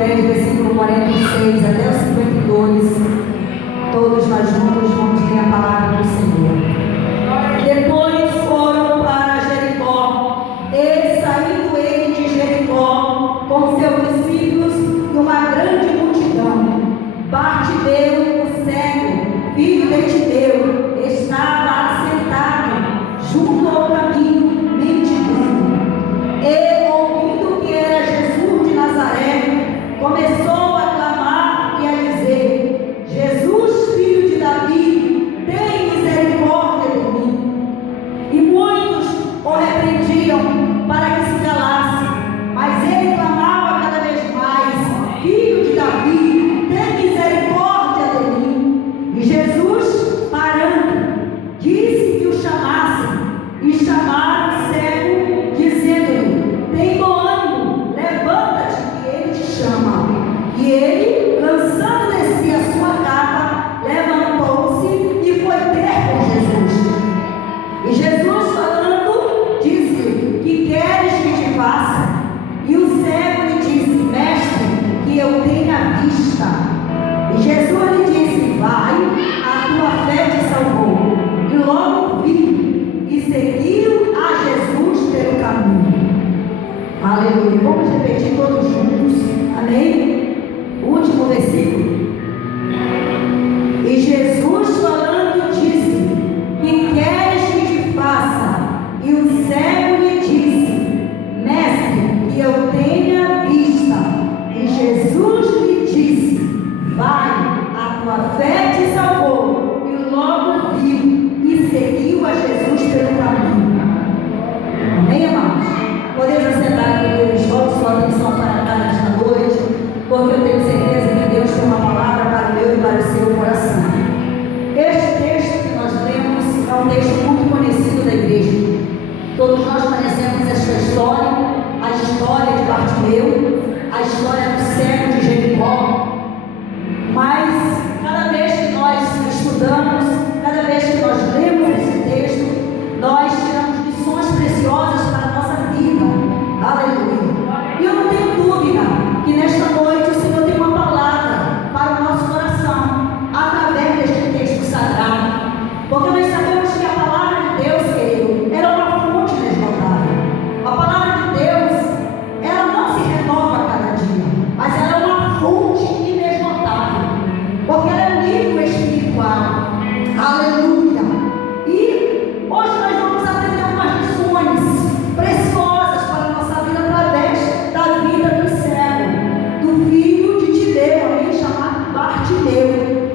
10, versículo 46 até o 52, todos nós juntos vamos ler a palavra do Senhor. Depois foram para Jericó, e saindo ele de Jericó, com seus discípulos e uma grande multidão, Bartimeu, o cego, filho de Timeu, estava assentado junto ao caminho, mendigando. E, ouvindo que era Jesus de Nazaré, começou a clamar e a dizer: Jesus, filho de Davi, tem misericórdia de mim. E muitos o repreendiam para que se calasse, mas ele clamava cada vez mais: Filho de Davi, tem misericórdia de mim. E Jesus, parando, disse que o chamassem, e chamaram o cego, dizendo-lhe: tem bom ânimo, levanta-te, que ele te chama. E ele, lançando de si a sua capa, levantou-se e foi ter com Jesus. E Jesus, falando, disse-lhe: que queres que te faça? E o cego lhe disse: mestre, que eu tenha vista. E Jesus lhe disse: vai, a tua fé te salvou. E logo viu e seguiu a Jesus pelo caminho. Aleluia. Vamos repetir todos juntos. Amém? O último versículo. E Jesus, falando, disse: que queres que te faça? E o cego lhe disse: mestre, que eu tenha vista. E Jesus lhe disse: vai, a tua fé te salvou. E logo viu e seguiu a Jesus pelo caminho. Amém, amados? Podemos sentar aqui, eles voltam sua atenção para cá nesta noite, porque eu tenho certeza que Deus tem uma palavra para o meu e para o seu coração. Este texto que nós lemos é um texto muito conhecido da igreja. Todos nós conhecemos esta história, a história de Bartimeu, a história do cego de Jericó. Mas cada vez que nós estudamos, cada vez que nós lemos esse texto, nós tiramos lições preciosas para a nossa vida. Aleluia. E eu não tenho dúvida que nesta noite o Senhor tem uma palavra para o nosso coração, através deste texto sagrado. Porque nós sabemos que a palavra de Deus, querido, ela é uma fonte inesgotável. A palavra de Deus, ela não se renova a cada dia, mas ela é uma fonte inesgotável, porque ela é um livro espiritual. Aleluia. E hoje nós vamos aprender algumas lições preciosas para a nossa vida através da vida do cego, do filho de Timeu, ali chamado Bartimeu.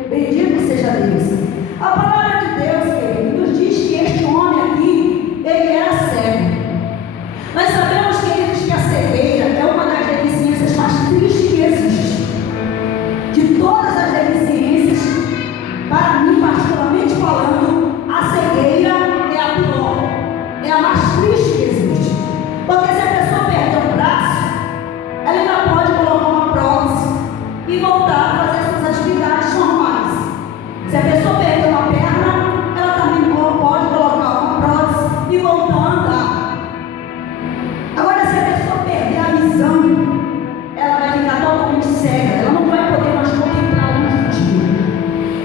Bendito seja Deus. A palavra de Deus, querido, nos diz que este homem aqui, ele era cego. Nós sabemos, queridos, que a cegueira é uma das deficiências mais tristes que existe. De todas as deficiências, para mim, particularmente falando, a cegueira é a pior, é a mais triste que existe. Porque se a pessoa perder um braço, ela ainda pode colocar uma prótese e voltar a fazer suas atividades normais. Se a pessoa perder uma perna, ela também pode colocar uma prótese e voltar a andar. Agora, se a pessoa perder a visão, ela vai ficar totalmente cega, ela não vai poder mais contemplar a luz do dia,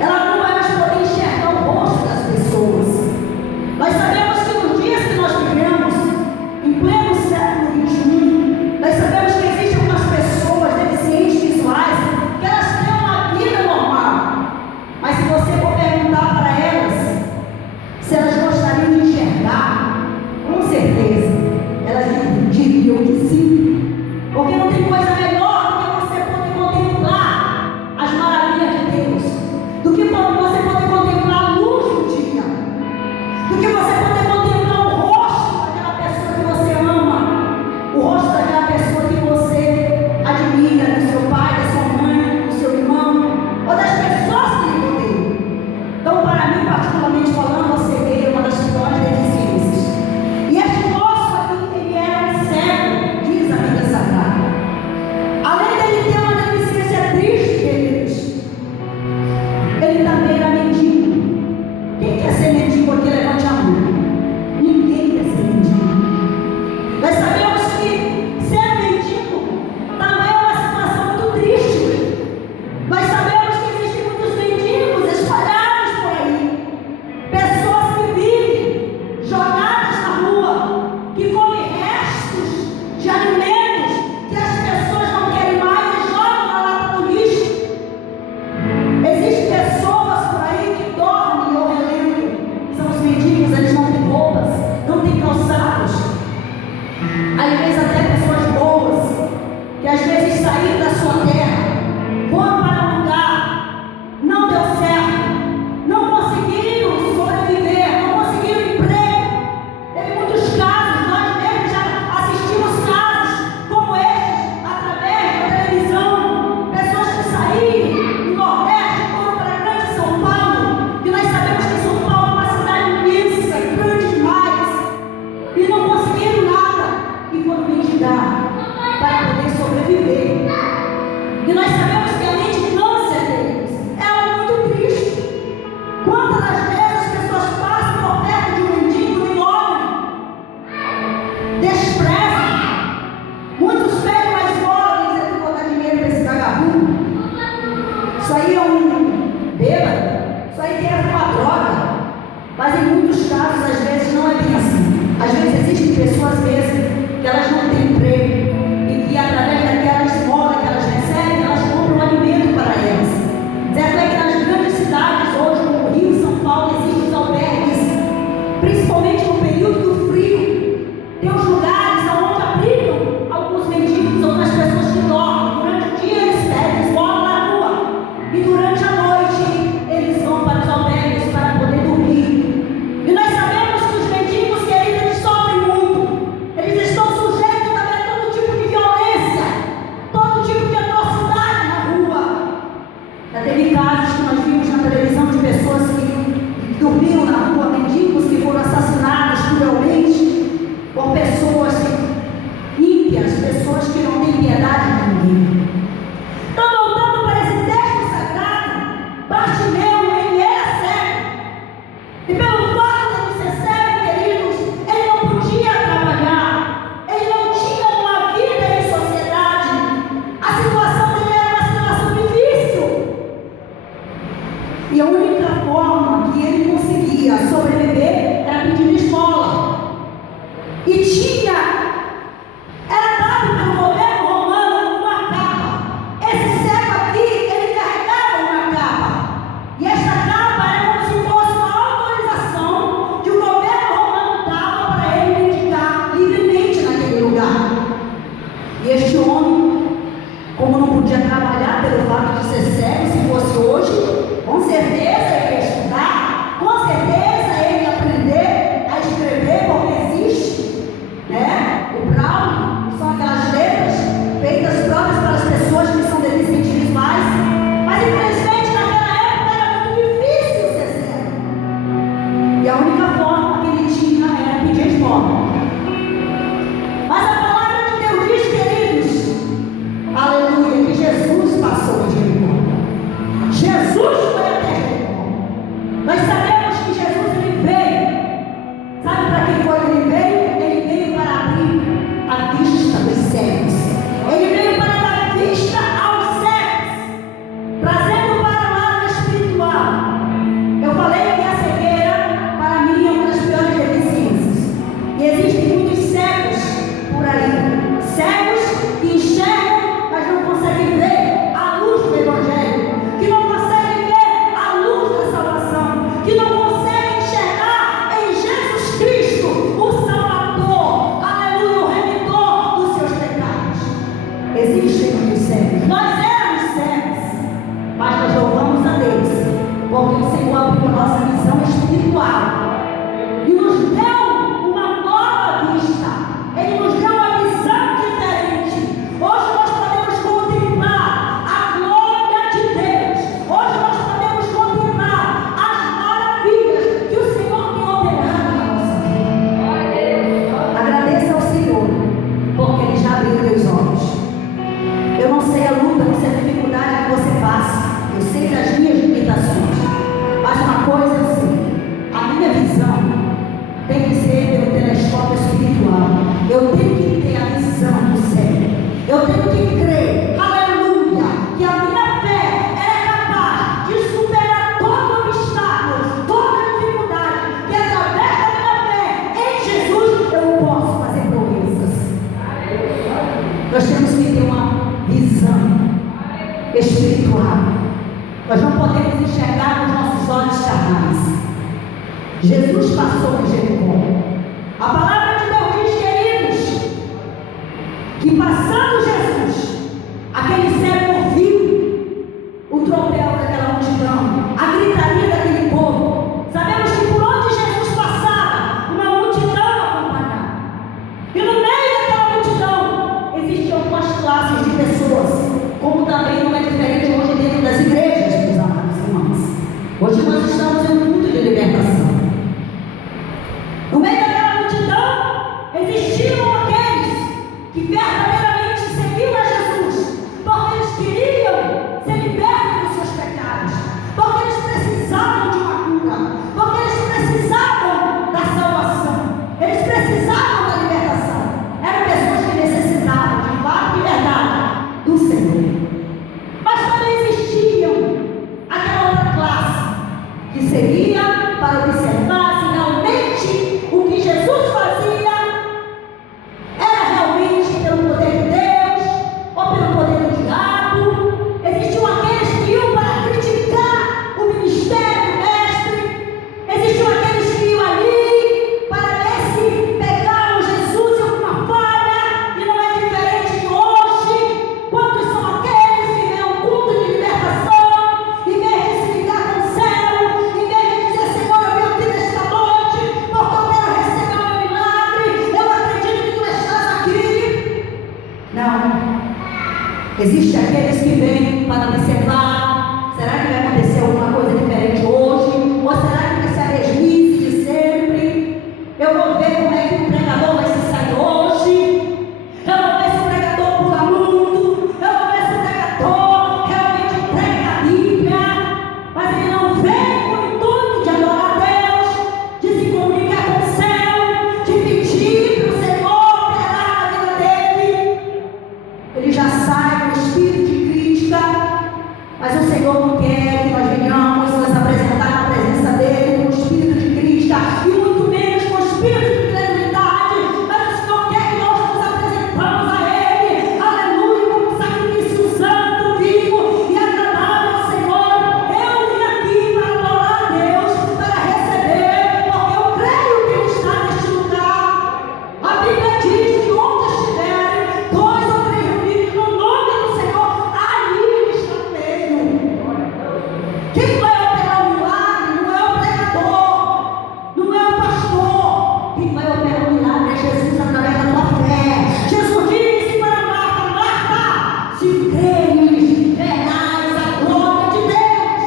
ela não vai mais poder enxergar o rosto das pessoas. Nós sabemos que nos dias que nós vivemos, em pleno século XXI, nós sabemos que existem algumas pessoas deficientes visuais que elas têm uma vida normal, mas se você for perguntar para elas se elas gostariam de enxergar, com certeza elas diriam que sim, porque não tem coisa melhor do que você poder contemplar saíram da sua terra, foram para um lugar, não deu certo, não conseguiram sobreviver, não conseguiram emprego. Teve muitos casos, nós mesmos já assistimos casos como estes através da televisão, pessoas que saíram do Nordeste e foram para a grande São Paulo, que nós sabemos que São Paulo é uma cidade imensa, grande demais, e não conseguiram nada e foram mendigar para poder sobreviver. E nós sabemos que além de câncer deles, é algo muito triste. Quantas das vezes as pessoas passam por perto de um mendigo e olham, desprezam, muitos pegam a esmola e dizem que vou dar dinheiro para esse vagabundo. Isso aí é um bêbado, isso aí quer uma droga. Mas em muitos casos, às vezes, não é bem assim. Às vezes existem pessoas mesmo que elas não têm emprego e que através daquela esmola que elas recebem, elas compram um alimento para elas. Certo é que nas grandes cidades hoje, como Rio e São Paulo, existem os albergues, principalmente no período do frio. Tem os lugares onde abrigam alguns mendigos, algumas pessoas que dormem. Durante o dia eles pedem, eles moram na rua, e durante a noite eles vão para os albergues para poder dormir. E nós sabemos que os mendigos, queridos, eles sofrem muito. Eles estão sujeitos também a todo tipo de violência, todo tipo de atrocidade na rua. Já teve casos que nós vimos na televisão de pessoas que dormiam na rua, mendigos que foram assassinados cruelmente por pessoas ímpias, pessoas que não têm piedade de ninguém. Então, voltando para esse texto sagrado, Bartimeu, ele era cego. E pelo fato de ele ser cego, queridos, ele não podia trabalhar, ele não tinha uma vida em sociedade, a situação dele era uma situação difícil. E a única forma que ele conseguia sobreviver era pedindo esmola. E era dado pelo governo romano uma capa. Esse cego aqui, ele carregava uma capa. E esta capa era como se fosse uma autorização que o governo romano dava para ele mendigar livremente naquele lugar. E este homem, como não podia trabalhar pelo fato de ser cego, se fosse hoje, com certeza ele ia estudar, com certeza ele ia aprender a escrever, porque existe, né? O Braille, são aquelas letras feitas próprias para as pessoas que são deficientes visuais. Mas infelizmente naquela época era muito difícil ser cego. E a única forma que ele tinha era pedir esmola. Mas a palavra de Deus diz, queridos, aleluia, que Jesus passou em Jericó. Jesus foi até Jericó. Nós sabemos que Jesus ele veio. Sabe para que foi que ele veio? Ele veio para abrir a vista dos cegos. Ele veio para dar vista aos cegos, trazendo para o lado espiritual. Eu falei que a cegueira, para mim, é uma das piores deficiências. E existem muitos cegos por aí. Cegos que enxergam, mas não conseguem ver a luz do Evangelho. Que não conseguem ver a luz da salvação. Que não conseguem enxergar em Jesus Cristo, o Salvador, aleluia, o Redentor dos seus pecados. Existem muitos cegos. Nós éramos cegos, mas nós louvamos a Deus, porque o Senhor abriu a nossa visão espiritual e nos deu uma nova vista. Ele nos deu uma visão diferente. Hoje nós podemos contemplar a glória de Deus. Hoje nós podemos contemplar as maravilhas que o Senhor tem operado na nossa vida. Agradeça ao Senhor, porque Ele já abriu teus olhos. Eu não sei a luta, não sei a dificuldade que você passa. Eu sei das minhas limitações. Mas uma coisa eu sei: a minha visão tem que ser pelo telescópio espiritual. Eu tenho que ter a visão do céu. Eu tenho que crer, aleluia, que a minha fé é capaz de superar todo obstáculo, toda dificuldade, que através da minha fé em Jesus eu posso fazer proezas. Nós temos que ter uma visão espiritual. Nós não podemos enxergar com os nossos olhos carnais. Jesus passou em Jericó. A palavra de Deus diz, queridos, que passando Jesus, do Senhor. Mas também existiam aquela outra classe que seria para observar se realmente o que Jesus fazia era realmente pelo poder de Deus ou pelo poder do diabo. Existiam aqueles que iam para criticar o ministério do mestre. Existiam aqueles que iam ali para ver se pegaram Jesus em alguma falha, e não é diferente de hoje. Quantos são aqueles que vêm ao culto de libertação, em vez de se ligar com o céu, em vez de dizer: Senhor, eu vim aqui nesta noite porque eu quero receber o meu milagre, eu acredito que tu estás aqui. Não. Existem aqueles que vêm para observar: será que vai acontecer alguma coisa diferente hoje? Ou será que vai ser a mesmice de sempre? Eu vou ver como é que o pregador vai se sair hoje. Eu vou ver se o pregador pula muito. Eu vou ver se o pregador realmente prega a Bíblia. Mas ele não vem com o intuito de adorar a Deus, de se comunicar com o céu, de pedir para o Senhor operar na vida dele. Ele já sai com o espírito de crítica, mas o Senhor não quer que nós venhamos nos apresentar na presença dele com o espírito de crítica, e muito menos com o espírito de incredulidade. Mas o Senhor quer que nós nos apresentamos a ele, aleluia, como um sacrifício santo, vivo e agradável ao Senhor. Eu vim aqui para adorar a Deus, para receber, porque eu creio que ele está neste lugar. A Bíblia diz que onde estiverem dois ou três reunidos no nome do Senhor, ali ele está no meio. Quem vai operar o milagre não é o pregador, não é o pastor. Quem vai operar o milagre é Jesus através da tua fé. Jesus disse para Marta: Marta, se creres, verás a glória de Deus.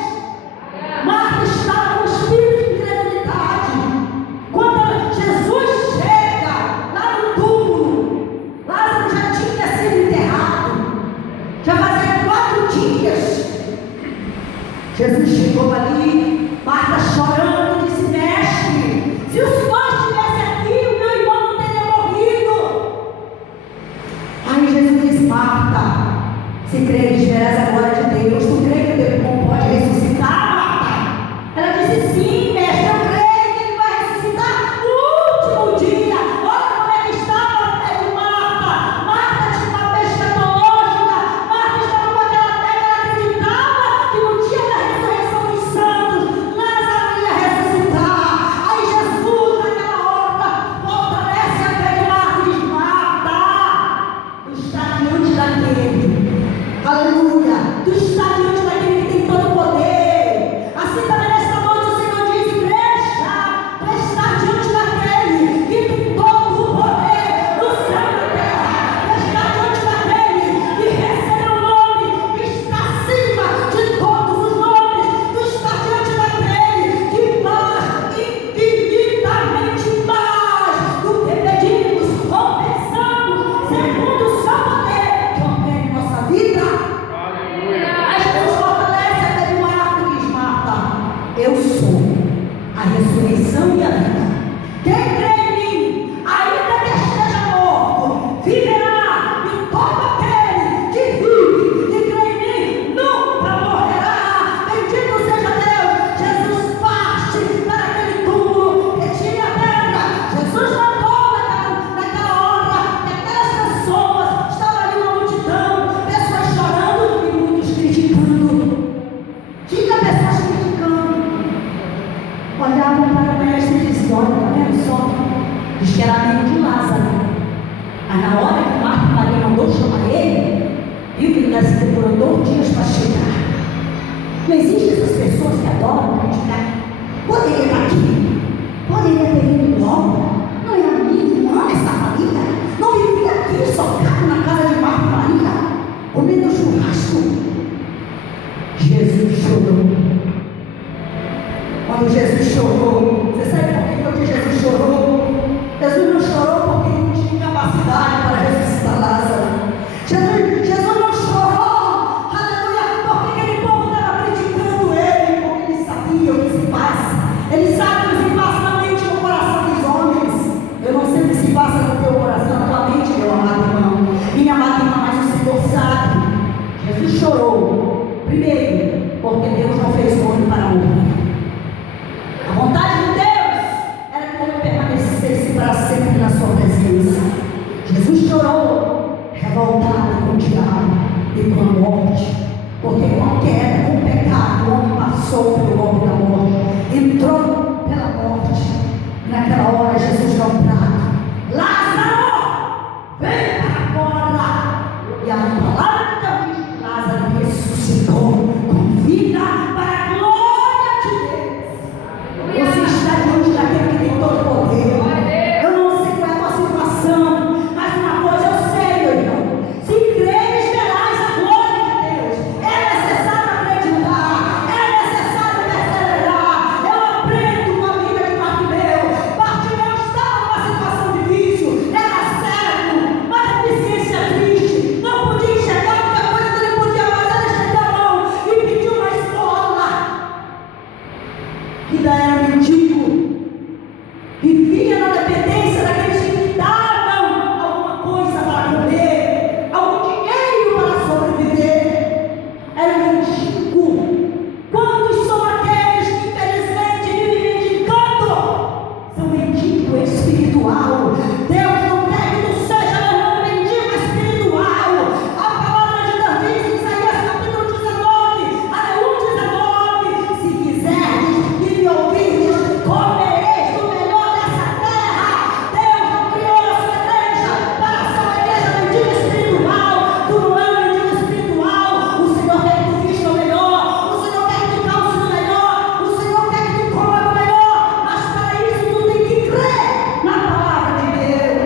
Marta estava com o espírito de incredulidade. Quando Jesus chega lá no túmulo, Lázaro já tinha sido enterrado, já fazia 4 dias. Jesus chegou ali, Marta chorando, disse: Mestre, se o Senhor estivesse aqui, o meu irmão não teria morrido. Aí Jesus disse: Marta, se creres, verás a glória de Deus. Tu crê que teu irmão pode ressuscitar, Marta? Ela disse: Sim, mestre, eu creio que ele vai ressuscitar no último dia. Olha como é que estava o pé de Marta. Marta tinha uma fé escatológica. Marta estava com aquela fé que ela acreditava que no dia da ressurreição dos santos, Lázaro ia ressuscitar. Aí Jesus, naquela hora, fortalece a fé de Marta e diz: Marta, tu está diante daquele, aleluia, tu está diante daquele que tem todo o poder. Assim também nesta noite o Senhor diz: igreja, tu está diante daquele que tem todo o poder no céu e na terra. Tu está diante daquele que recebeu o nome que está acima de todos os nomes. Tu está diante daquele que faz infinitamente mais do que pedimos ou pensamos, segundo o seu poder que opera em nossa vida. Aí Jesus fortalece a fé de Marta e diz: Marta, eu sou a ressurreição e a vida. Quem crê em mim, ainda que esteja morto, viverá. E todo aquele que vive e crê em mim nunca morrerá. Bendito seja Deus. Jesus parte para aquele túmulo, retira a pedra. Jesus mandou naquela hora que aquelas pessoas, estava ali uma multidão, pessoas chorando e muitos criticando. Tinha pessoas criticando. Olhavam para o mestre e diziam: olha, está vendo só? Diz que era amigo de Lázaro. Mas na hora que Marta e Maria mandou chamar ele, viu que ele demorou 2 dias para chegar. Não existem essas pessoas que adoram criticar. Poderia estar aqui, poderia ter vindo logo. Não é amigo, não ama essa família. Não vivia aqui socado na casa de Marta e Maria, comendo churrasco. Jesus chorou. Quando Jesus chorou, você sabe por que Jesus chorou? Jesus não chorou porque ele não tinha capacidade para ressuscitar Lázaro. Jesus não chorou, aleluia, porque aquele povo estava criticando ele, porque ele sabia o que se passa. Ele sabe o que se passa na mente e no coração dos homens. Eu não sei o que se passa no teu coração, na tua mente, meu amado irmão, minha amada irmã, mas o Senhor sabe. passou pelo golpe da morte, entrou pela morte. Naquela hora Jesus dá um prato: Lázaro, vem para fora. E a palavra de Deus diz que Lázaro ressuscitou com vida para a glória de Deus. Você está diante daquele que tem todo o poder. Eu não sei qual é a tua situação, mas uma coisa eu sei, meu irmão: se creres, verás a glória de Deus. É necessário acreditar, é necessário perseverar. Eu aprendo com a vida de Bartimeu. Bartimeu estava numa situação difícil, era cego, mas a deficiência triste, não podia enxergar. A única coisa que ele podia fazer era estender a mão e pedir uma esmola. Que daí era mendigo, vivia na dependência daqueles que davam alguma coisa para comer, algum dinheiro para sobreviver. Era mendigo. Quantos são aqueles que infelizmente vivem mendicando? São mendigo espiritual. Deus não quer que tu seja um mendigo espiritual. A palavra de Deus diz em Isaías capítulo 19, aleluia, 19: se quiserdes e me ouvirdes, comereis do melhor dessa terra. Deus não criou essa igreja para ser uma igreja mendiga espiritual. Tu não é um mendigo espiritual. O Senhor quer que tu vista o melhor, o Senhor quer que tu calce o melhor, o Senhor quer que tu coma o melhor, mas para isso tu tem que crer na palavra de Deus.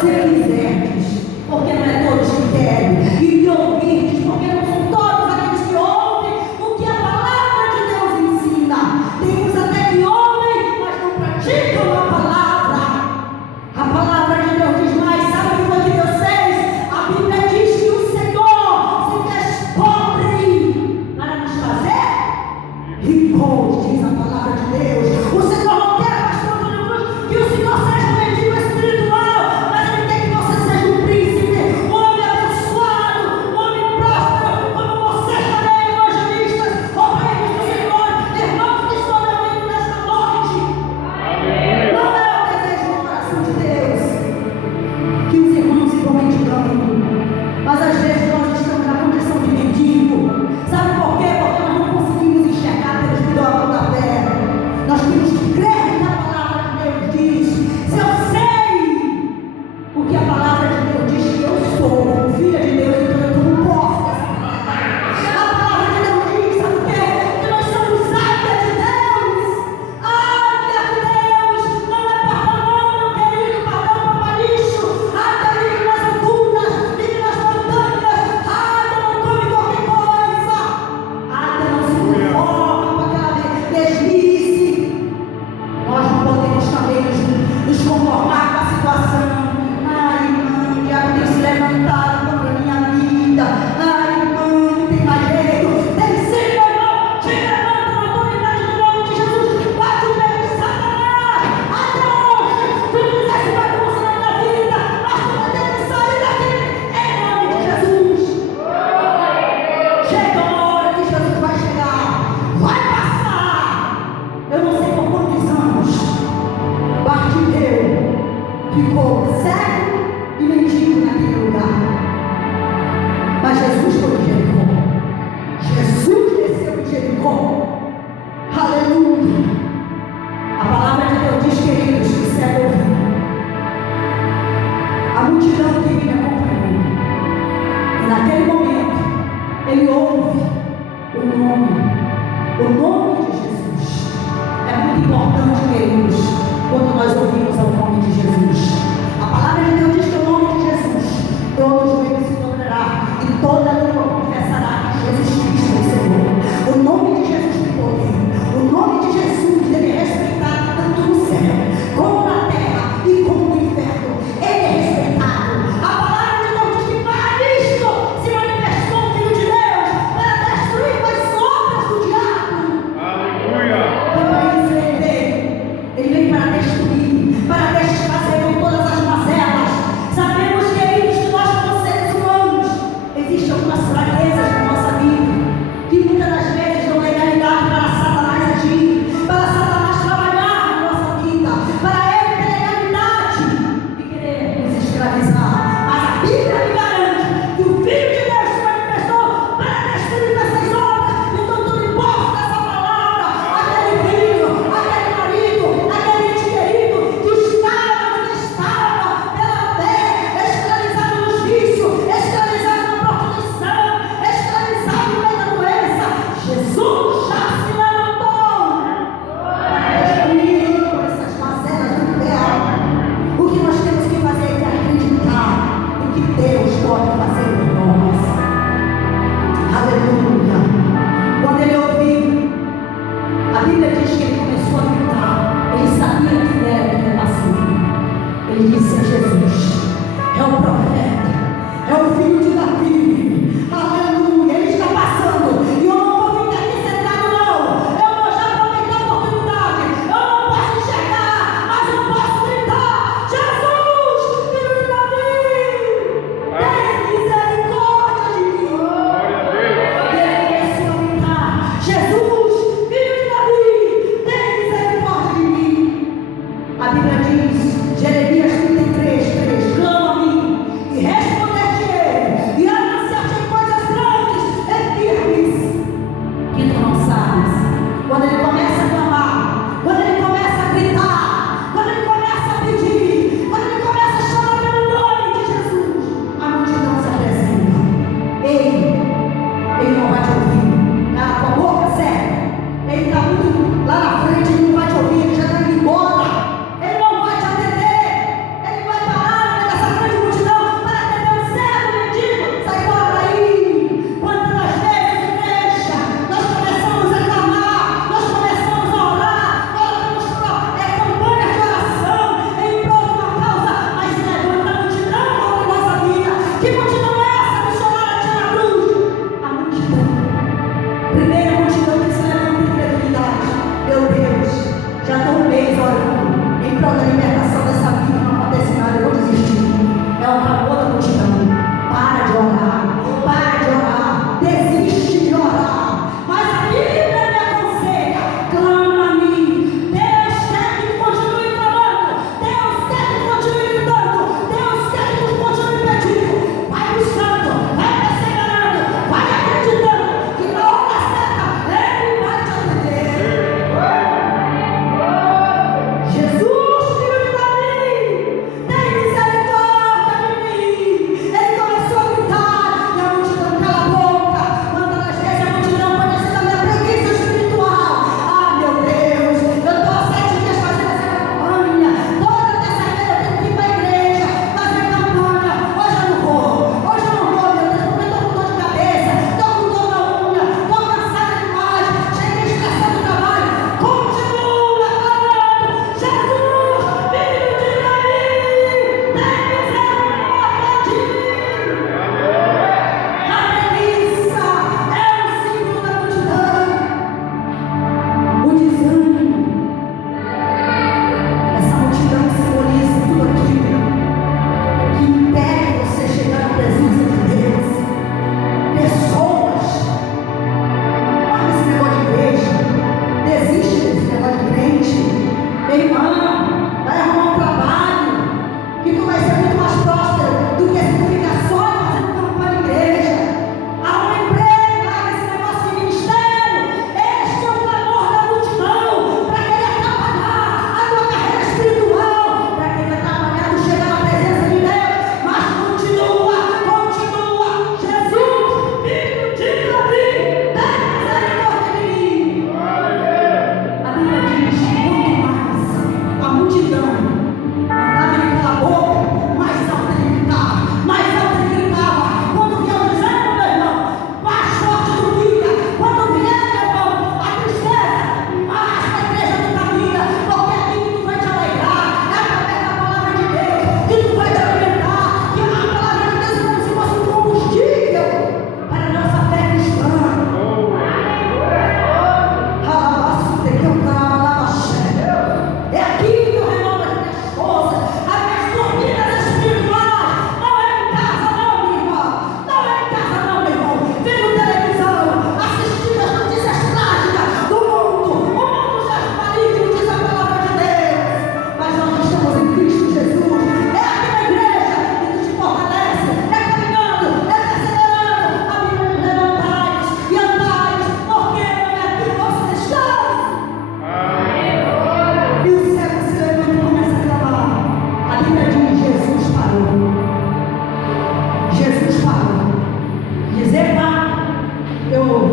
Se quiserdes, porque não é todos que querem, e me ouvirdes, porque não são todos aqueles que ouvem o que a palavra de Deus ensina. Tem uns até que ouvem, mas não praticam a palavra. A palavra de Deus diz mais: sabe o que foi que Deus fez? A Bíblia diz que o Senhor se fez pobre para nos fazer ricos, diz a palavra de Deus. O Senhor não quer, pastor Antônio Cruz, que o Senhor seja um mendigo espiritual, mas Ele quer que você seja um príncipe, um homem abençoado, um homem próspero, como você também, evangelistas, obreiros do Senhor, irmãos que estão me ouvindo nesta noite. Não é o desejo do coração de Deus que os irmãos ficam mendigando, mas às vezes nós estamos na condição de mendigo. Sabe por quê? Porque nós não conseguimos enxergar pelos que dobram da fé. Nós temos que crer na palavra de Deus diz. Se eu sei o que a palavra de Deus diz que eu sou, filha de Deus, então eu tomo posse dessa palavra. A palavra de Deus diz, sabe o quê? Que nós somos águia de Deus. Águia de Deus não é porta-mão, meu querido, pardal papalixo. Águia vive nas alturas, vive nas montanhas. Águia não come qualquer coisa. Águia não se conforma com aquela mesmice. Nós não podemos também nos conformar com a situação. Ai, irmão, o diabo tem se levantado contra a minha vida. Ai, irmão, não tem mais jeito. Tem sim, meu irmão. Te levanta na autoridade do nome de Jesus. Bate o meio de Satanás. Até hoje, tu fizesse bagunça na minha vida, mas tu vai ter que sair daqui em nome de Jesus. Chega uma hora que Jesus vai chegar. Vai passar. Eu não sei por quantos anos Bartimeu ficou cego e mendigo naquele lugar. Mas Jesus foi de Jericó. Jesus desceu de Jericó. Aleluia. A palavra de Deus diz, queridos, que cego ouviu. A multidão que me acompanhou. E naquele momento, ele ouve o nome de Jesus. É muito importante, queridos, quando nós ouvimos o nome de Jesus. A palavra de Deus diz que o nome de Jesus, todo joelho se dobrará e toda língua confessará que Jesus Cristo é o Senhor. O nome de Jesus tem poder. O nome de Jesus deve é respeitado tanto no céu, como na terra e como no inferno. Ele é respeitado. A palavra de Deus diz que para isto se manifestou o Filho de Deus, para destruir as obras do diabo. Aleluia! E para isso ele veio. Ele veio para destruir, para desfazer com todas as mazelas. Sabemos, queridos, que nós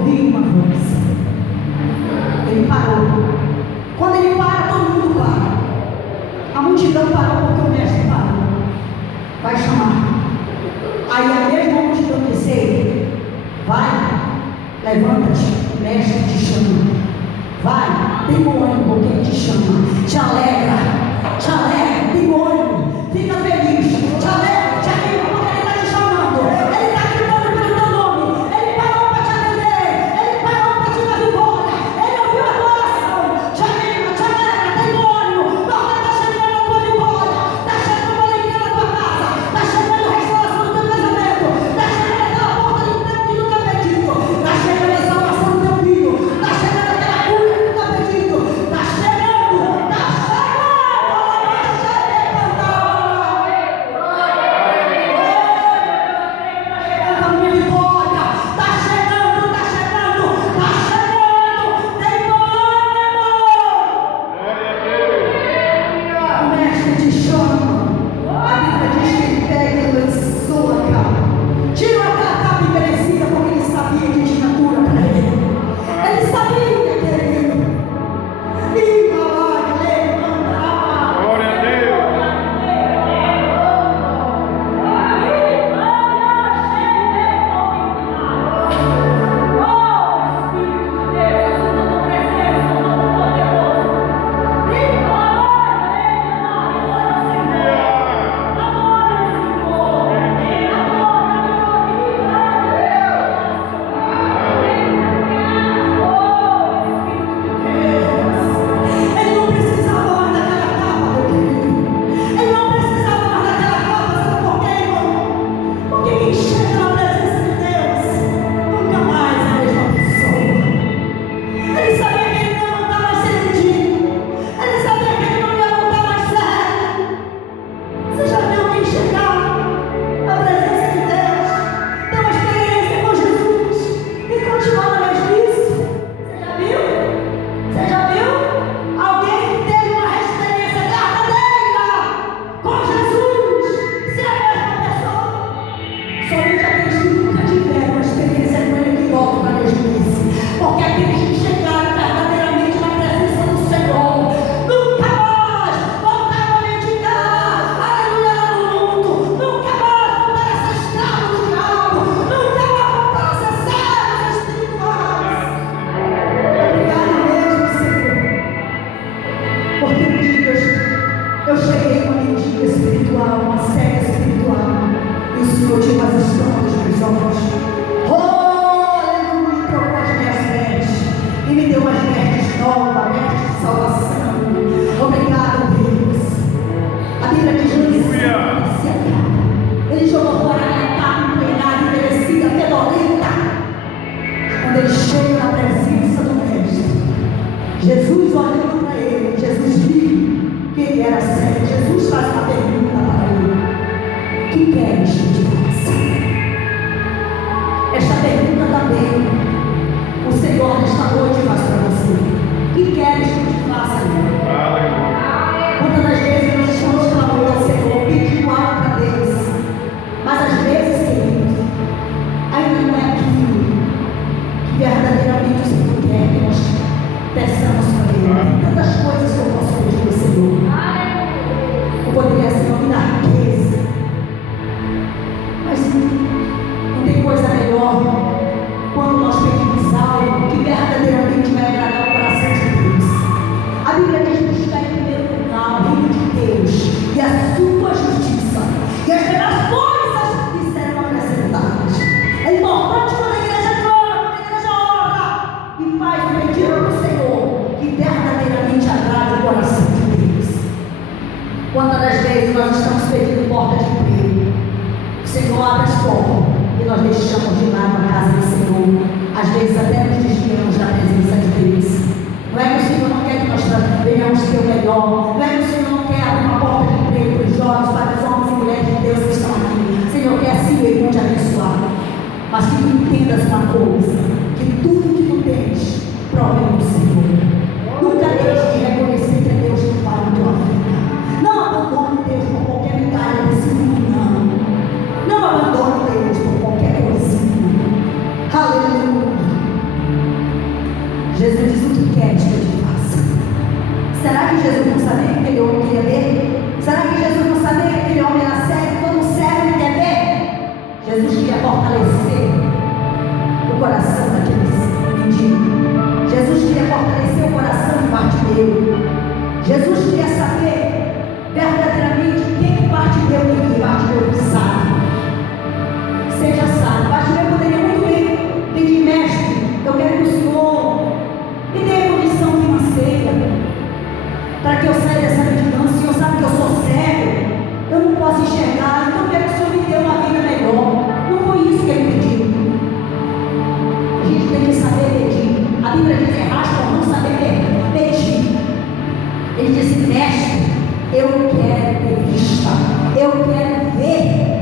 ouvi uma voz. Ele parou. Quando ele para, todo mundo para. A multidão parou porque o mestre parou. Vai chamar. Aí a mesma multidão disse: Ei, vai, levanta-te, o mestre te chama. Vai, tem bom ânimo porque ele te chama. Te alegra, tem bom ânimo, fica feliz, te alegra, te anima porque ele está te chamando. Ele está gritando pelo teu nome. Ele parou para te atender, ele parou para te dar vitória. Ele ouviu a tua oração. Te anima, te alegra, tem bom ânimo porque está chegando a tua vitória. Está chegando a alegria na tua casa. Está chegando a restauração do teu casamento. Está chegando aquela porta de emprego que nunca pedido. Está chegando a salvação do teu filho. Está chegando aquela cura que nunca pedido. Está chegando, está chegando. A minha vitória está chegando, está chegando, está chegando. Tem bom ânimo. O mestre te chama. A Bíblia diz que ele pega e lançou a capa. Tirou aquela capa envelhecida porque ele sabia que tinha cura para ele. Ele sabia, querido. E vai levantar. Glória a Deus. Ele não precisava mais daquela capa, meu querido. Ele não precisava mais daquela capa, sabe por quê, irmão? Porque quem chega na presença de Deus nunca mais é a mesma pessoa. Ele sabia que ele não ia voltar mais sedinho. Ele sabia que ele não ia voltar mais sério. Você já viu alguém chegar na presença de Deus, ter uma experiência com Jesus e continuar na mesmice? Você já viu? Você já viu? Alguém que teve uma experiência verdadeira com Jesus ser a mesma pessoa? Somente aqueles que nunca tiveram uma experiência com Ele que voltam para a mesmice. Porque aqueles que chegaram verdadeiramente na presença do Senhor nunca mais voltaram a mendigar, aleluia, no mundo. Nunca mais voltaram a ser escravos do diabo. Nunca mais voltaram a ser servos espirituais. Obrigado mesmo, Senhor. Porque um dia eu cheguei com uma mendiga espiritual, uma cega espiritual, e o Senhor tinha umas estampas nos meus olhos. Oh, aleluia, trocou as minhas vestes e me deu umas vestes novas, vestes de salvação. Obrigado, Deus. A Bíblia diz que ele jogou fora a capa empenhada, envelhecida, fedorenta. Quando ele chega na presença do Mestre, Jesus olhando para ele, Jesus viu que ele era cego. Jesus faz uma pergunta para ele: que queres que te faça? Esta pergunta também o Senhor nesta noite faz para você: que queres que te faça? Quantas das vezes nós estamos clamando ao Senhor, pedindo algo para Deus, mas às vezes, queridos, ainda não é aquilo que verdadeiramente o Senhor quer que nós peçamos para Ele. Tem tantas coisas que eu posso pedir ao Senhor. Eu poderia ser uma da riqueza, mas não tem coisa melhor quando nós pedimos algo que verdadeiramente vai agradar o coração de Deus. A Bíblia diz: buscar em primeiro lugar o reino de Deus e a sua justiça, e as demais coisas lhe serão acrescentadas. É importante quando a igreja clama, quando a igreja ora e faz o pedido do Senhor que verdadeiramente agrade o coração de Deus. Quantas das vezes nós estamos pedindo porta de emprego, o Senhor abre as portas e nós deixamos de ir lá na casa do Senhor. Às vezes até nos desviamos da presença de Deus. Não é que o Senhor não quer que nós venhamos ter o melhor. Não é que o Senhor não quer abrir uma porta de emprego para os jovens, para os homens e mulheres de Deus que estão aqui. O Senhor quer sim, irmão, te abençoar. Mas que tu entendas uma coisa: que tudo que tu tens provém do Senhor. Nunca deixe de reconhecer que é Deus que faz na tua vida. Não abandone Deus por qualquer migalha desse mundo, não. Não abandone Deus por qualquer coisinha. Aleluia. queres que eu te faça? Será que Jesus não sabia que aquele homem queria ver? Será que Jesus não sabia que aquele homem era cego? Todo cego quer ver? Jesus queria fortalecer o coração daqueles mendigos. Jesus queria fortalecer o coração de Bartimeu. Jesus queria saber verdadeiramente o que Bartimeu queria. Bartimeu sabe. Seja sábio. Bartimeu poderia muito bem pedir: mestre, eu quero que o Senhor me dê condição financeira para que eu saia dessa multidão. O Senhor sabe que eu sou cego, eu não posso enxergar, então eu quero que o Senhor me dê uma vida melhor. Não foi isso que ele pediu. A gente tem que saber pedir. A Bíblia diz: erraste por não saber pedir. Ele disse: mestre, eu quero ter vista, eu quero ver.